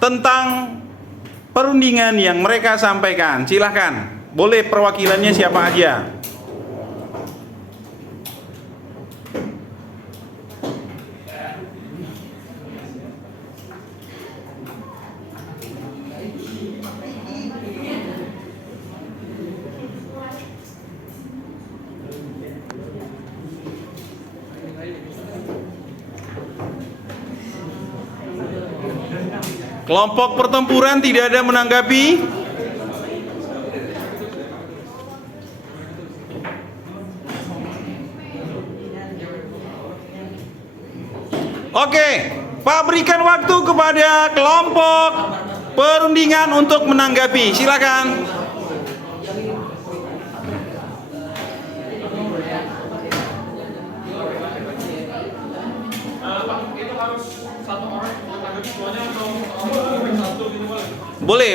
tentang perundingan yang mereka sampaikan. Silahkan, boleh perwakilannya siapa aja. Kelompok pertempuran tidak ada menanggapi. Oke, Pak, berikan waktu kepada kelompok perundingan untuk menanggapi. Silakan.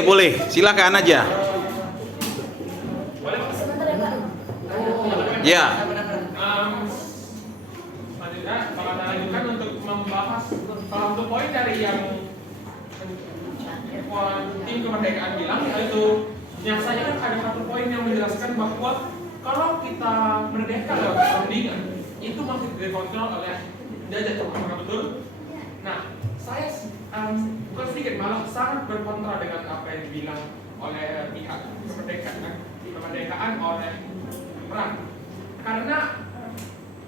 Boleh, silakan aja. Ya. Selanjutnya bakal saya lanjutkan untuk membahas salah satu poin dari yang tim kemerdekaan bilang, yaitu biasanya kan ada satu poin yang menjelaskan bahwa kalau kita merdeka lewat perundingan itu masih dikontrol oleh penjajah, apakah betul? Nah, saya bukan sedikit, malah sangat berkontra dengan apa yang dibilang oleh pihak kemerdekaan oleh perang, karena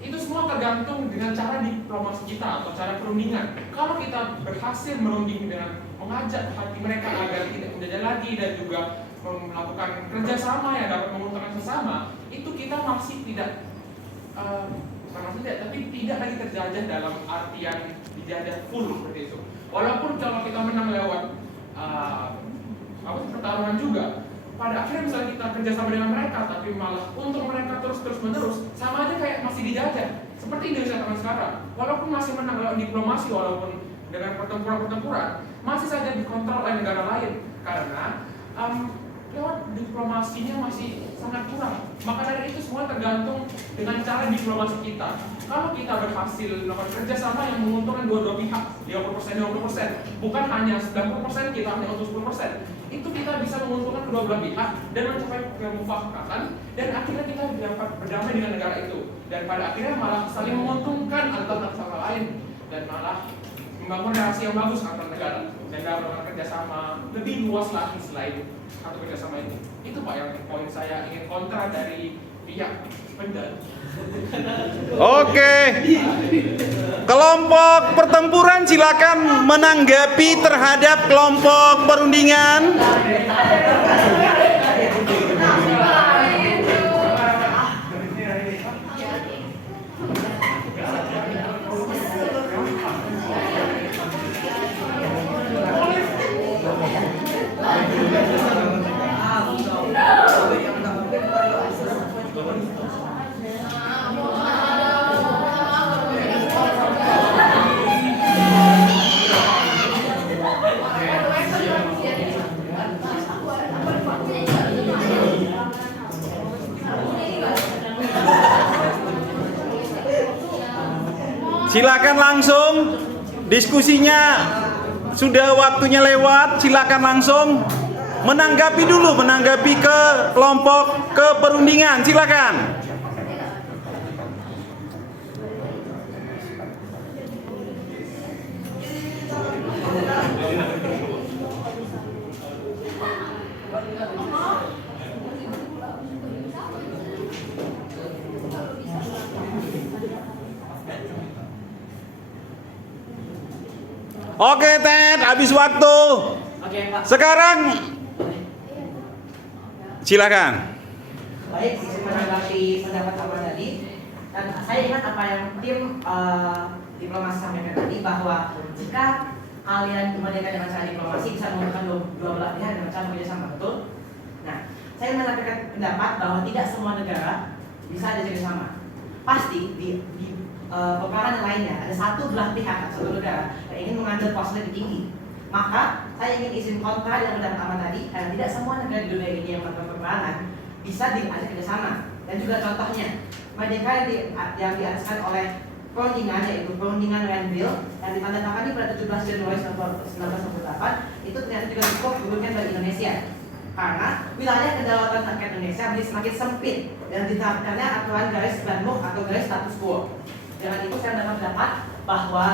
itu semua tergantung dengan cara diplomasi kita atau cara perundingan. Kalau kita berhasil merunding dengan mengajak hati mereka agar tidak menjajah lagi dan juga melakukan kerjasama yang dapat menguntungkan sesama, itu kita masih tidak tapi tidak lagi terjajah dalam artian dijajah full seperti itu. Walaupun kalau kita menang lewat pertarungan juga, pada akhirnya misalnya kita kerjasama dengan mereka, tapi malah untuk mereka terus menerus, sama aja kayak masih dijajah. Seperti Indonesia zaman sekarang, walaupun masih menang lewat diplomasi, walaupun dengan pertempuran, masih saja dikontrol oleh negara lain karena lewat diplomasinya masih sangat kurang. Maka dari itu semua tergantung dengan cara diplomasi kita. Kalau kita berhasil melakukan kerjasama yang menguntungkan dua pihak, 50%, 50%, bukan hanya 90%, kita hanya untuk 10%, itu kita bisa menguntungkan kedua belah pihak dan mencapai kemufakatan, dan akhirnya kita dapat berdamai dengan negara itu, dan pada akhirnya malah saling menguntungkan antara sama lain, dan malah membangun relasi yang bagus antar negara dan dapat melakukan kerjasama lebih luas lagi selain satu kerjasama ini. Itu Pak yang poin saya ingin kontra dari pihak pendal. Oke, kelompok pertempuran silakan menanggapi terhadap kelompok perundingan. Silakan langsung, diskusinya sudah waktunya lewat. Silakan langsung menanggapi ke kelompok keperundingan. Silakan. Oke, Ted, habis waktu. Oke, Pak. Sekarang silakan. Baik, menanggapi pendapat Abang tadi, dan saya ingat apa yang tim diplomasi sampaikan tadi, bahwa jika kalian kemerdekaan dengan cara diplomasi bisa menguntungkan dua belah pihak dengan cara bekerjasama, betul? Nah, saya menyampaikan pendapat bahwa tidak semua negara bisa ada kerjasama. Pasti di peperangan yang lainnya ada satu belah pihak atau satu negara yang ingin mengambil posisi lebih tinggi. Maka saya ingin izin kontra dengan pendapat Ahmad tadi, karena tidak semua negara di dunia ini yang melakukan peperangan bisa diajak kerjasama. Dan juga contohnya, merdeka yang diataskan oleh perundingan, yaitu perundingan land bill yang ditandatangani pada 17 Januari 1948 itu ternyata juga cukup merugikan bagi Indonesia karena wilayah kedaulatan rakyat Indonesia menjadi semakin sempit dan diterapkannya aturan garis Bandung atau garis status quo. Dengan itu saya dapat bahwa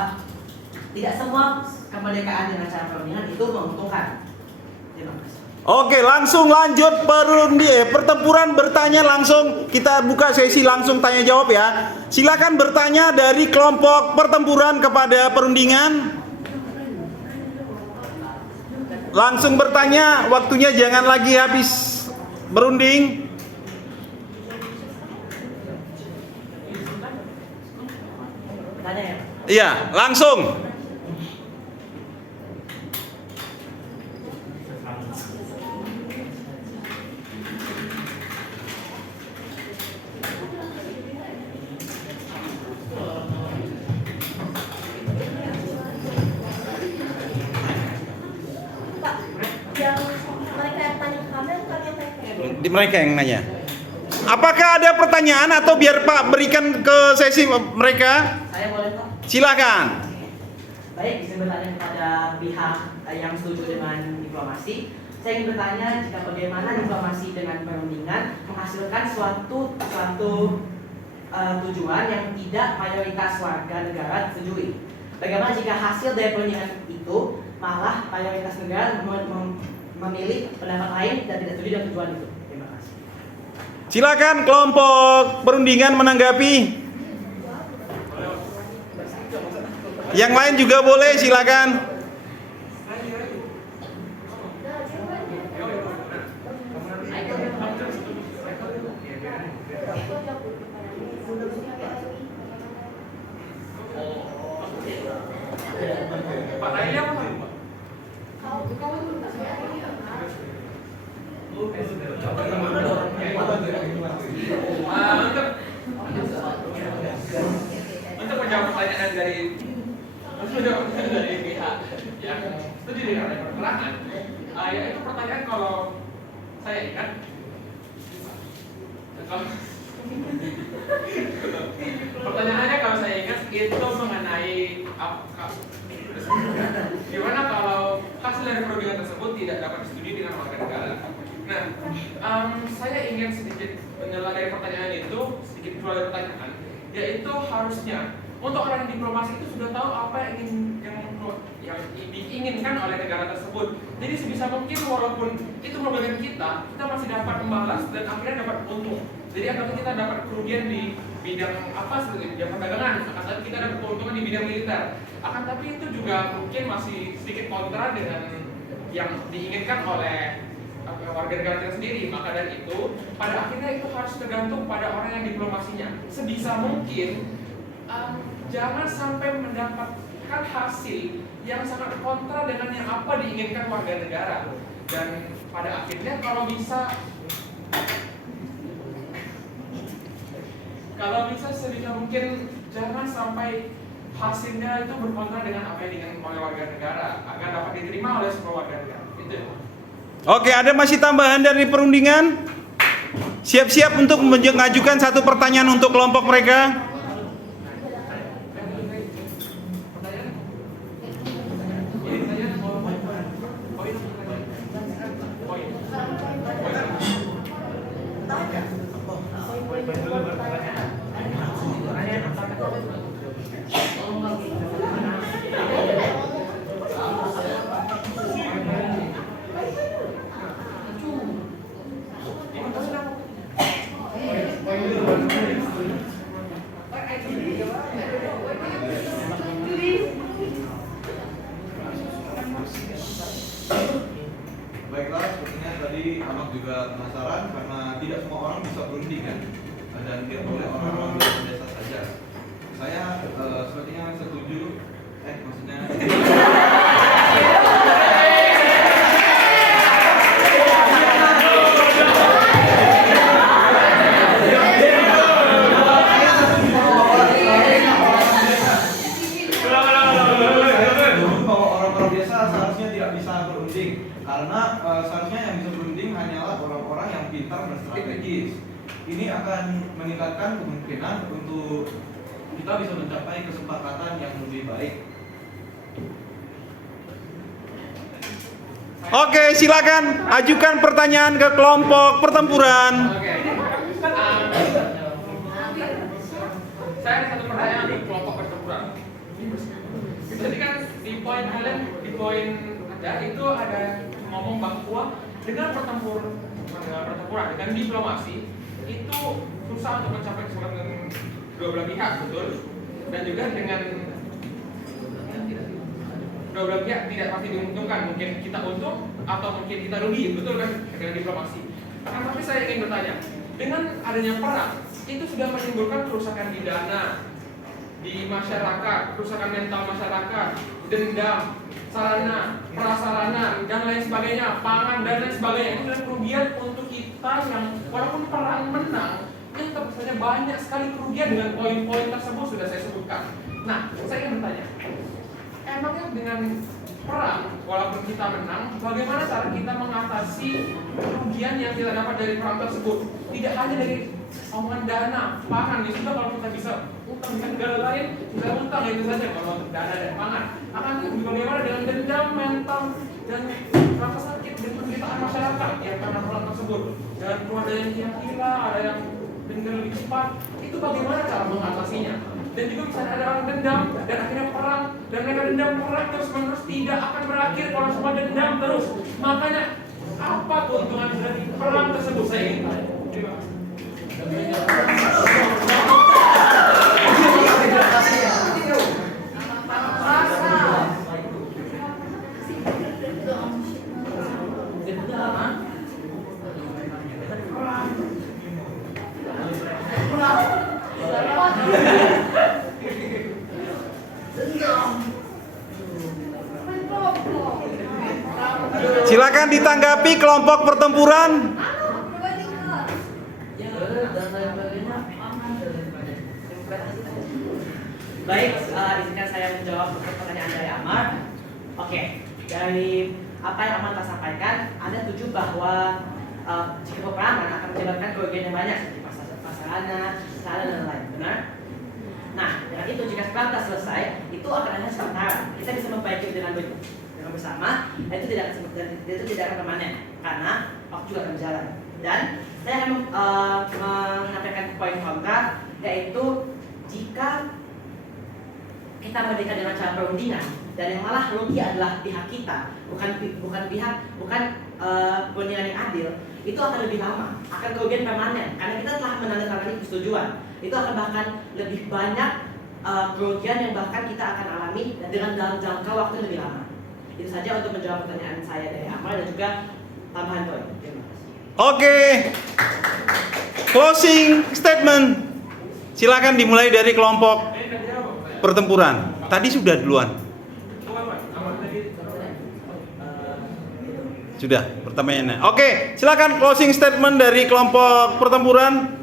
tidak semua kemerdekaan dengan cara perundingan itu menguntungkan. Terima kasih. Oke, langsung lanjut pertempuran bertanya langsung. Kita buka sesi langsung tanya jawab ya. Silakan bertanya dari kelompok pertempuran kepada perundingan. Langsung bertanya, waktunya jangan lagi habis berunding. Tanya ya. Iya, langsung. Mereka yang nanya. Apakah ada pertanyaan atau biar Pak berikan ke sesi mereka? Saya boleh Pak? Silakan. Baik, saya bertanya kepada pihak yang setuju dengan diplomasi. Saya ingin bertanya jika bagaimana diplomasi dengan perundingan menghasilkan suatu tujuan yang tidak mayoritas warga negara setujui. Bagaimana jika hasil dari perundingan itu malah mayoritas negara memilih pendapat lain dan tidak setuju dengan tujuan itu? Terima kasih. Silakan kelompok perundingan menanggapi. Yang lain juga boleh, silakan. Untuk menjawab pertanyaan dari pihak yang setuju dengan perperangan, yaitu pertanyaan kalau saya ingat, pertanyaannya kalau saya ingat itu mengenai gimana kalau hasil dari perundingan tersebut tidak dapat disetujui dengan warga negara. Nah, saya ingin sedikit menyela dari pertanyaan itu, sedikit keluar dari pertanyaan, yaitu harusnya untuk orang diplomasi itu sudah tahu apa yang diinginkan oleh negara tersebut. Jadi sebisa mungkin walaupun itu merugikan kita masih dapat membalas dan akhirnya dapat untung. Jadi apakah kita dapat kerugian di bidang apa seperti bidang perdagangan, akan tapi kita dapat keuntungan di bidang militer. Akan tapi itu juga mungkin masih sedikit kontra dengan yang diinginkan oleh warga negara kita sendiri. Maka dari itu pada akhirnya itu harus tergantung pada orang yang diplomasinya. Sebisa mungkin jangan sampai mendapatkan hasil yang sangat kontra dengan yang apa diinginkan warga negara. Dan pada akhirnya kalau bisa sebisa mungkin jangan sampai hasilnya itu berkontra dengan apa yang diinginkan oleh warga negara agar dapat diterima oleh semua warga negara. Itu. Oke, ada masih tambahan dari perundingan? Siap-siap untuk mengajukan satu pertanyaan untuk kelompok mereka. Baiklah, sepertinya tadi Ahmad juga penasaran karena tidak semua orang bisa berunding kan, dan tidak boleh orang-orang biasa saja. Saya sepertinya setuju, maksudnya karena seharusnya yang bisa berunding hanyalah orang-orang yang pintar dan strategis. Ini akan meningkatkan kemungkinan untuk kita bisa mencapai kesepakatan yang lebih baik. Oke, silakan ajukan pertanyaan ke kelompok pertempuran. Oke. Saya ada satu pertanyaan di kelompok pertempuran. Jadi kan di poin kalian, di poin Anda itu ada ngomong bahwa dengan pertempuran, dengan diplomasi itu susah untuk mencapai kesepakatan dua belah pihak, betul? Dan juga dengan dua belah pihak tidak pasti diuntungkan, mungkin kita untung atau mungkin kita rugi, betul kan? Dengan diplomasi. Nah, tapi saya ingin bertanya, dengan adanya perang itu sudah menimbulkan kerusakan di dana, di masyarakat, kerusakan mental masyarakat, dendam, sarana, prasarana, dan lain sebagainya, pangan dan lain sebagainya. Itu sudah kerugian untuk kita yang walaupun perang menang, itu tetap saja banyak sekali kerugian dengan poin-poin tersebut sudah saya sebutkan. Nah, saya ingin bertanya, emangnya dengan perang, walaupun kita menang, bagaimana cara kita mengatasi kerugian yang kita dapat dari perang tersebut? Tidak hanya dari omongan dana, pangan, itu juga kalau kita bisa utang dengan negara lain, bisa utang itu saja kalau dana dan pangan. Akan itu bagaimana dengan dendam, mental, dan rasa sakit dan penderitaan masyarakat yang karena perang tersebut? Dan keluarga yang gila, ada yang meninggal lebih cepat, itu bagaimana cara mengatasinya? Dan juga bisa ada orang dendam dan akhirnya perang, dan mereka dendam perang terus menerus tidak akan berakhir kalau semua dendam terus. Makanya apa keuntungan dari perang tersebut? Saya ingin tanya. Terima kasih. Silakan ditanggapi kelompok pertempuran. Baik, izinkan saya menjawab pertanyaan dari Amar. Oke, dari apa yang Amar telah sampaikan, Anda setuju bahwa jika peperangan akan menyebabkan kerugian yang banyak seperti prasarana, sarana dan lain-lain, benar? Nah, dengan itu jika perang telah selesai, itu akan hanya sementara. Kita bisa memperbaiki dengan bersama, dan itu tidak akan permanen karena waktu juga akan berjalan. Dan saya akan menyampaikan poin kontra, yaitu jika kita merdeka dengan cara perundingan dan yang malah rugi adalah pihak kita, bukan perundingan yang adil, itu akan lebih lama, akan kerugian permanen karena kita telah menandatangani persetujuan. Itu akan bahkan lebih banyak kerugian yang bahkan kita akan alami dengan dalam jangka waktu yang lebih lama. Itu saja untuk menjawab pertanyaan saya dari Amal dan juga tambahan poin. Terima kasih. Oke. Closing statement. Silakan dimulai dari kelompok pertempuran. Tadi sudah duluan. Sudah pertanyaannya. Oke, silakan closing statement dari kelompok pertempuran.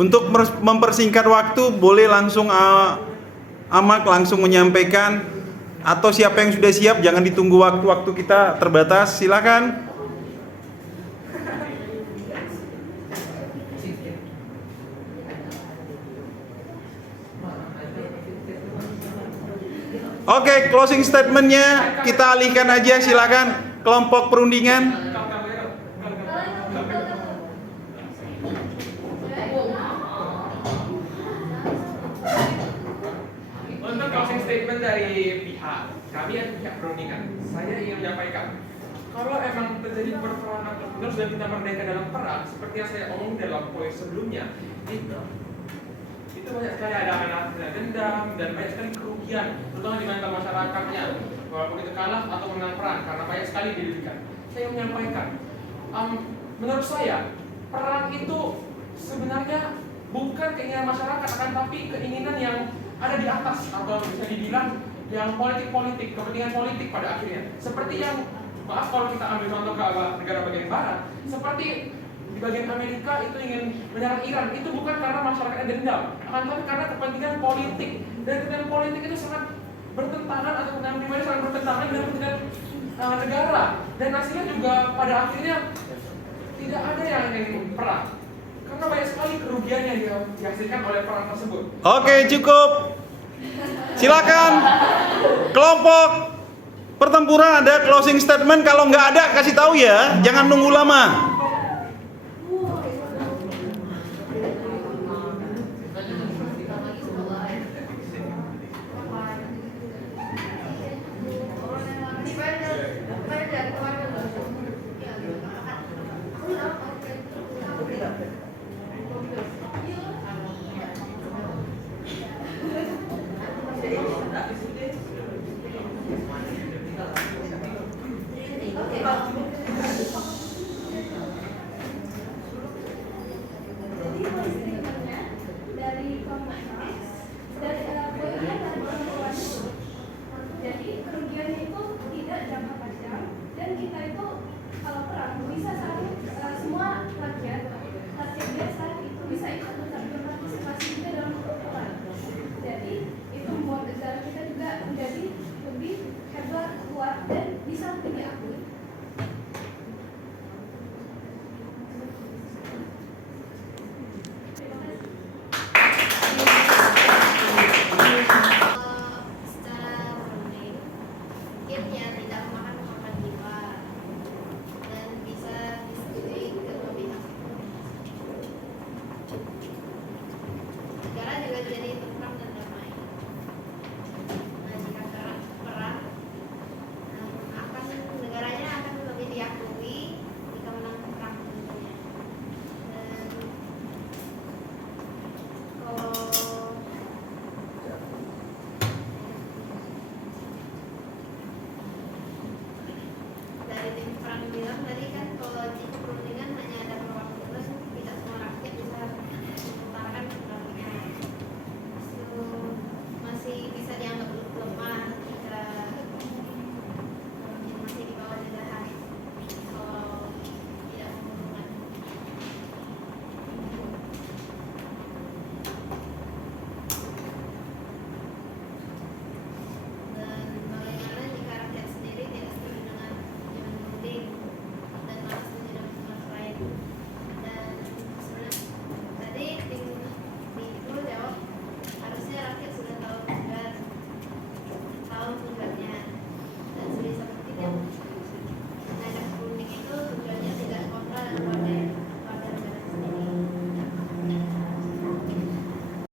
Untuk mempersingkat waktu, boleh langsung Amak langsung menyampaikan, atau siapa yang sudah siap, jangan ditunggu waktu kita terbatas. Silakan. Oke, closing statementnya kita alihkan aja. Silakan kelompok perundingan. Statement dari pihak kami dan pihak perundingan, saya ingin menyampaikan kalau emang terjadi peperangan terus dan kita merdeka dalam perang, seperti yang saya omong dalam poin sebelumnya, itu itu banyak sekali ada dendam dan banyak sekali kerugian, terutama di mental masyarakatnya. Walaupun itu kalah atau menang perang, karena banyak sekali dirugikan. Saya ingin menyampaikan, menurut saya perang itu sebenarnya bukan keinginan masyarakat, akan tapi keinginan yang ada di atas, atau bisa dibilang yang politik-politik, kepentingan politik pada akhirnya. Seperti yang, maaf kalau kita ambil contoh ke negara bagian barat, seperti di bagian Amerika itu ingin menyerang Iran, itu bukan karena masyarakatnya dendam, akan tapi karena kepentingan politik. Dan kepentingan politik itu sangat bertentangan, atau kepentingan pribadi sangat bertentangan dengan kepentingan negara. Dan hasilnya juga pada akhirnya tidak ada yang ingin perang, karena banyak sekali kerugian yang dihasilkan oleh perang tersebut. Oke, cukup. Silakan kelompok pertempuran ada closing statement. Kalau nggak ada kasih tahu ya, jangan nunggu lama. Jadi kerugiannya itu tidak jangka panjang, dan kita itu kalau perang bisa saling semua rakyat biasa itu bisa ikut berpartisipasi juga dalam perang. Jadi itu membuat negara kita juga menjadi lebih hebat, kuat, dan bisa lebih diakui. Dari tim perang bilang tadi kan kalau